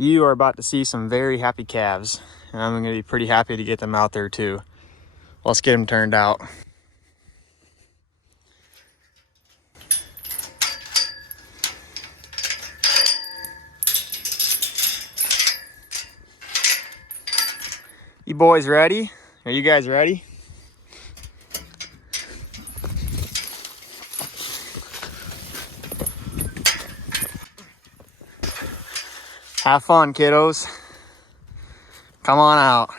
You are about to see some very happy calves, and I'm going to be pretty happy to get them out there too. Let's get them turned out. You boys ready? Are you guys ready? Have fun, kiddos. Come on out.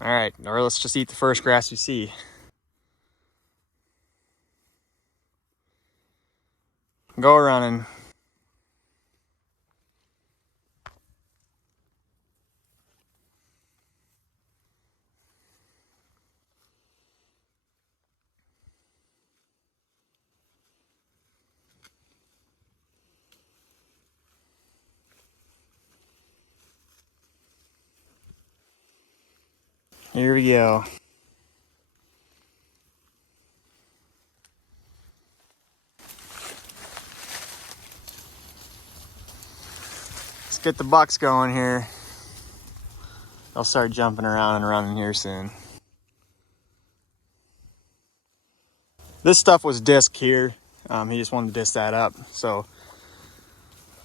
All right, or let's just eat the first grass we see. Go running. Here we go. Let's get the bucks going here. They'll start jumping around and running here soon. This stuff was disc here. He just wanted to disc that up. So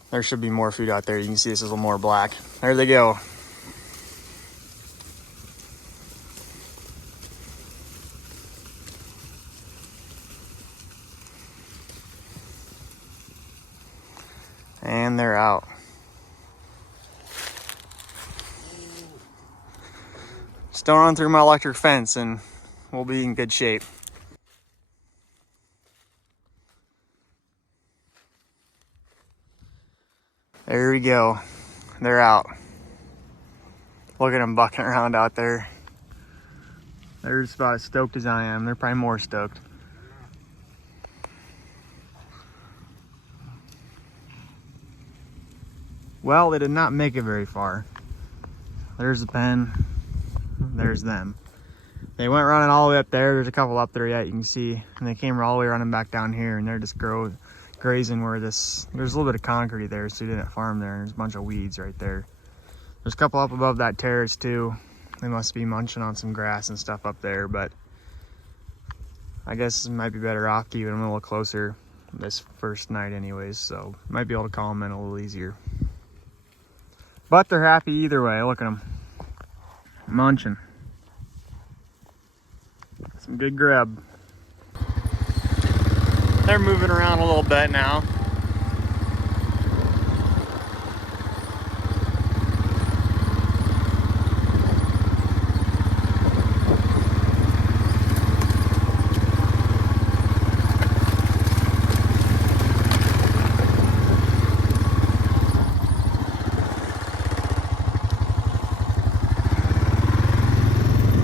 there should be more food out there. You can see this is a little more black. There they go. And they're out. Just don't run through my electric fence and we'll be in good shape. There we go. They're out. Look at them bucking around out there. They're just about as stoked as I am. They're probably more stoked. Well, they did not make it very far. There's the pen. There's them. They went running all the way up there. There's a couple up there yet, you can see. And they came all the way running back down here, and they're just grazing where there's a little bit of concrete there, so you didn't farm there. And there's a bunch of weeds right there. There's a couple up above that terrace too. They must be munching on some grass and stuff up there, but I guess it might be better off keeping them a little closer this first night anyways, so might be able to call them in a little easier. But they're happy either way. Look at them munching. Some good grub. They're moving around a little bit now.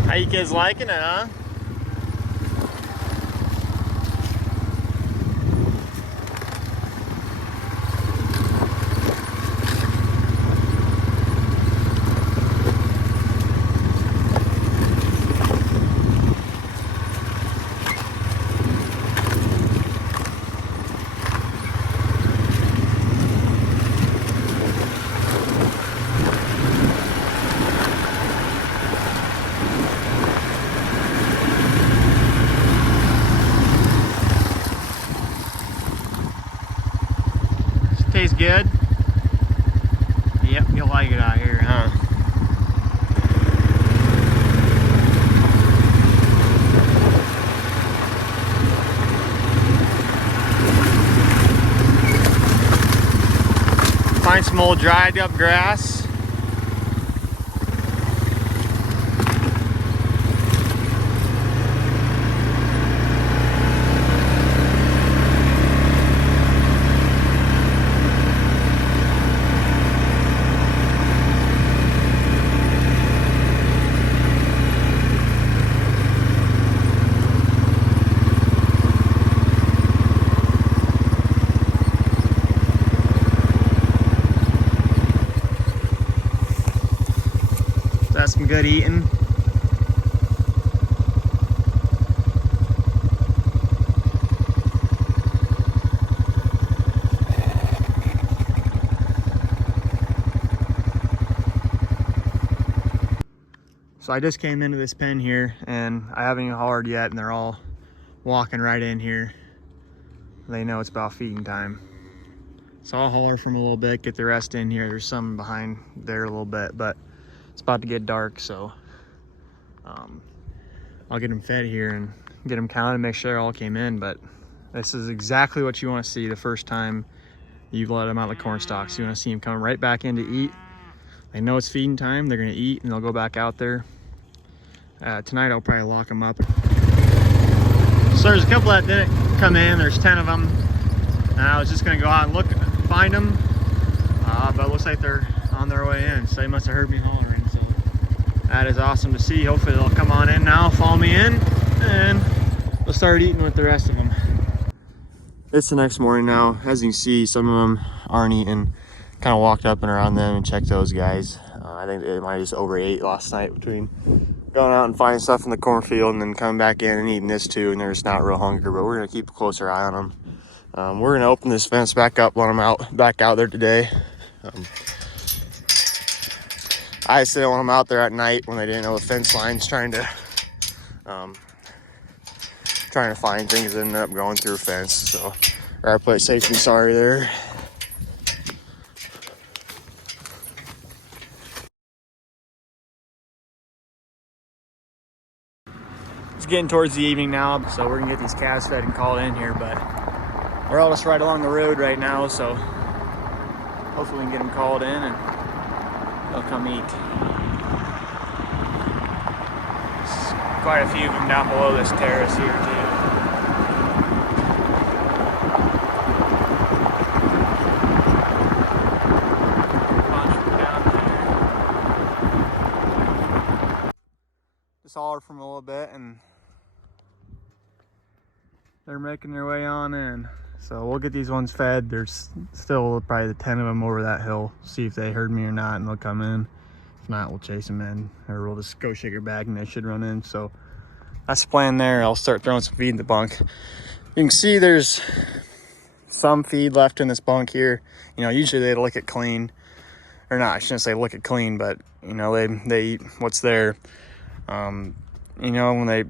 How you kids liking it, huh? Tastes good? Yep, you'll like it out here, huh? Find some old dried up grass. That's some good eating. So I just came into this pen here and I haven't even hollered yet, and they're all walking right in here. They know it's about feeding time. So I'll holler for them a little bit, get the rest in here. There's some behind there a little bit, but it's about to get dark, so I'll get them fed here and get them counted, make sure they all came in. But this is exactly what you want to see the first time you let them out of the corn stalks. You want to see them come right back in to eat. They know it's feeding time, they're going to eat, and they'll go back out there. Tonight I'll probably lock them up. So there's a couple that didn't come in. There's 10 of them. And I was just going to go out and look, find them. But it looks like they're on their way in. So they must have heard me hollering. So that is awesome to see. Hopefully they'll come on in now, follow me in, and they'll start eating with the rest of them. It's the next morning now. As you can see, some of them aren't eating. Kind of walked up and around them and checked those guys. I think they might have just overate last night between going out and finding stuff in the cornfield and then coming back in and eating this too, and they're just not real hungry. But we're going to keep a closer eye on them. We're going to open this fence back up, let them back out there today. I just didn't want them out there at night when they didn't know the fence lines, trying to find things that ended up going through a fence. So I put safety sorry there. It's getting towards the evening now, so we're gonna get these calves fed and called in here, but we're all just right along the road right now, so hopefully we can get them called in and they'll come eat. There's quite a few of them down below this terrace here too. Just hollered from a little bit and they're making their way on in. So we'll get these ones fed. There's still probably the 10 of them over that hill. See if they heard me or not, and they'll come in. If not, we'll chase them in, or we'll just go shake her bag and they should run in. So that's the plan there. I'll start throwing some feed in the bunk. You can see there's some feed left in this bunk here. You know, usually they lick it clean, or not, I shouldn't say lick it clean, but you know, they eat what's there. You know, when they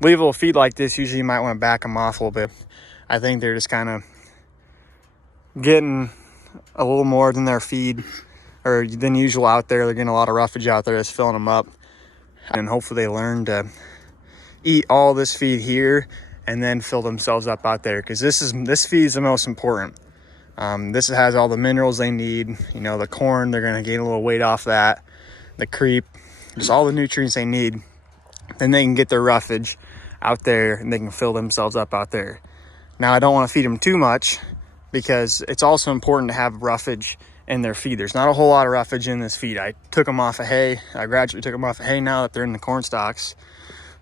leave a little feed like this, usually you might want to back them off a little bit. I think they're just kind of getting a little more than their feed or than usual out there. They're getting a lot of roughage out there that's filling them up, and hopefully they learn to eat all this feed here and then fill themselves up out there, because this feed is the most important. This has all the minerals they need. You know, the corn, they're going to gain a little weight off that, the creep, just all the nutrients they need. Then they can get their roughage out there and they can fill themselves up out there. Now, I don't want to feed them too much, because it's also important to have roughage in their feed. There's not a whole lot of roughage in this feed. I took them off of hay. I gradually took them off of hay now that they're in the corn stalks.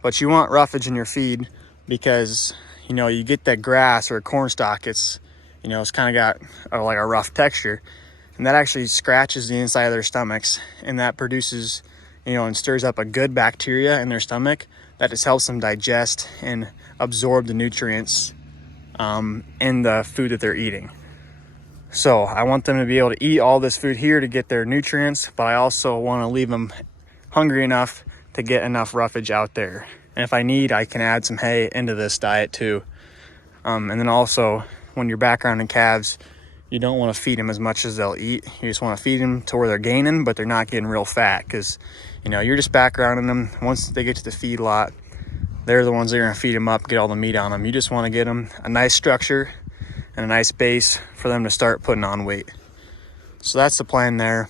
But you want roughage in your feed because, you know, you get that grass or a corn stalk, it's, you know, it's kind of got like a rough texture. And that actually scratches the inside of their stomachs, and that produces, you know, and stirs up a good bacteria in their stomach that just helps them digest and absorb the nutrients in the food that they're eating. So I want them to be able to eat all this food here to get their nutrients, but I also want to leave them hungry enough to get enough roughage out there. And if I need, I can add some hay into this diet too. And then also, when you're backgrounding calves, you don't want to feed them as much as they'll eat. You just want to feed them to where they're gaining, but they're not getting real fat, because, you know, you're just backgrounding them. Once they get to the feed lot, they're the ones that are going to feed them up, get all the meat on them. You just want to get them a nice structure and a nice base for them to start putting on weight. So that's the plan there.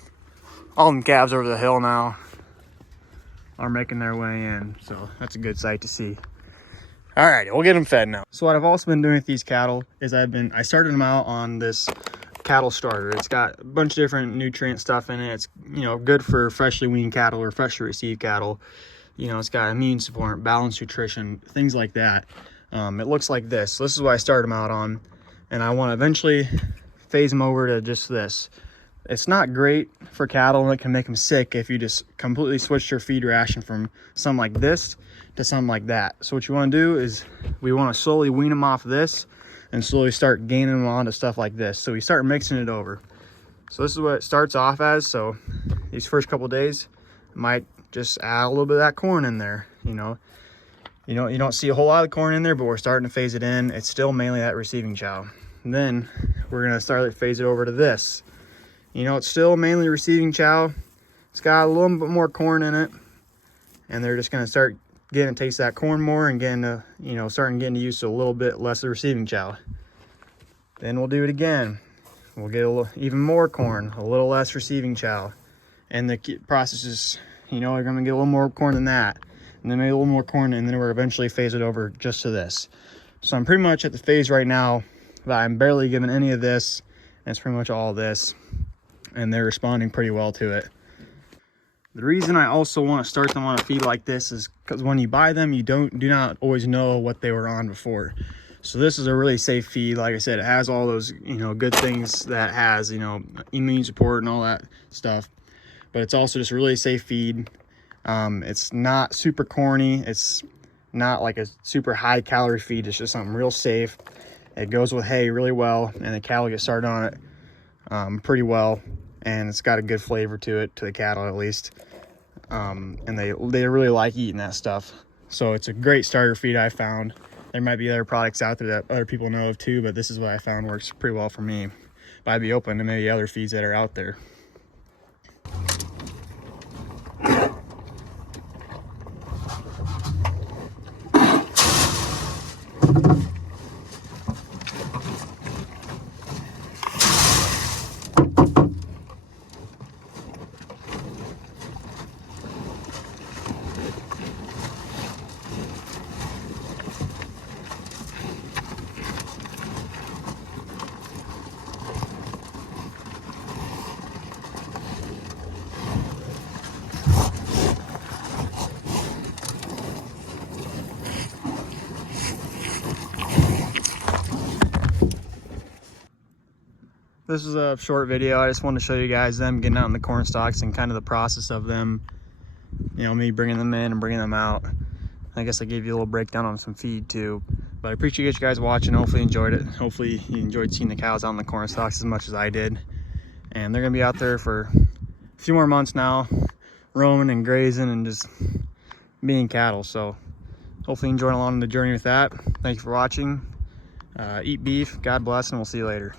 All them calves over the hill now are making their way in, so that's a good sight to see. All right, we'll get them fed now. So what I've also been doing with these cattle is I started them out on this cattle starter. It's got a bunch of different nutrient stuff in it. It's, you know, good for freshly weaned cattle or freshly received cattle. You know, it's got immune support, balanced nutrition, things like that. It looks like this. So this is what I started them out on, and I want to eventually phase them over to just this. It's not great for cattle, and it can make them sick if you just completely switch your feed ration from something like this to something like that. So what you want to do is we want to slowly wean them off this and slowly start gaining them onto stuff like this. So we start mixing it over. So this is what it starts off as. So these first couple days, I might just add a little bit of that corn in there. You don't see a whole lot of corn in there, but we're starting to phase it in. It's still mainly that receiving chow. And then we're gonna start to phase it over to this. It's still mainly receiving chow. It's got a little bit more corn in it, and they're just gonna start getting to taste that corn more and getting to, starting getting used to a little bit less of receiving chow. Then we'll do it again. We'll get even more corn, a little less receiving chow. And the process is, we're gonna get a little more corn than that, and then maybe a little more corn, and then we're eventually phase it over just to this. So I'm pretty much at the phase right now that I'm barely giving any of this, and it's pretty much all this, and they're responding pretty well to it. The reason I also want to start them on a feed like this is because when you buy them, you do not always know what they were on before. So this is a really safe feed. Like I said, it has all those, good things that has, immune support and all that stuff. But it's also just a really safe feed. It's not super corny. It's not like a super high calorie feed. It's just something real safe. It goes with hay really well, and the cattle get started on it pretty well. And it's got a good flavor to it, to the cattle at least. And they really like eating that stuff. So it's a great starter feed, I found. There might be other products out there that other people know of too, but this is what I found works pretty well for me. But I'd be open to maybe other feeds that are out there. This is a short video. I just wanted to show you guys them getting out in the corn stalks and kind of the process of them, me bringing them in and bringing them out. I guess I gave you a little breakdown on some feed too, but I appreciate you guys watching. Hopefully you enjoyed it. Hopefully you enjoyed seeing the cows out in the corn stalks as much as I did. And they're gonna be out there for a few more months now, roaming and grazing and just being cattle. So hopefully you enjoyed along the journey with that. Thank you for watching. Eat beef, God bless, and we'll see you later.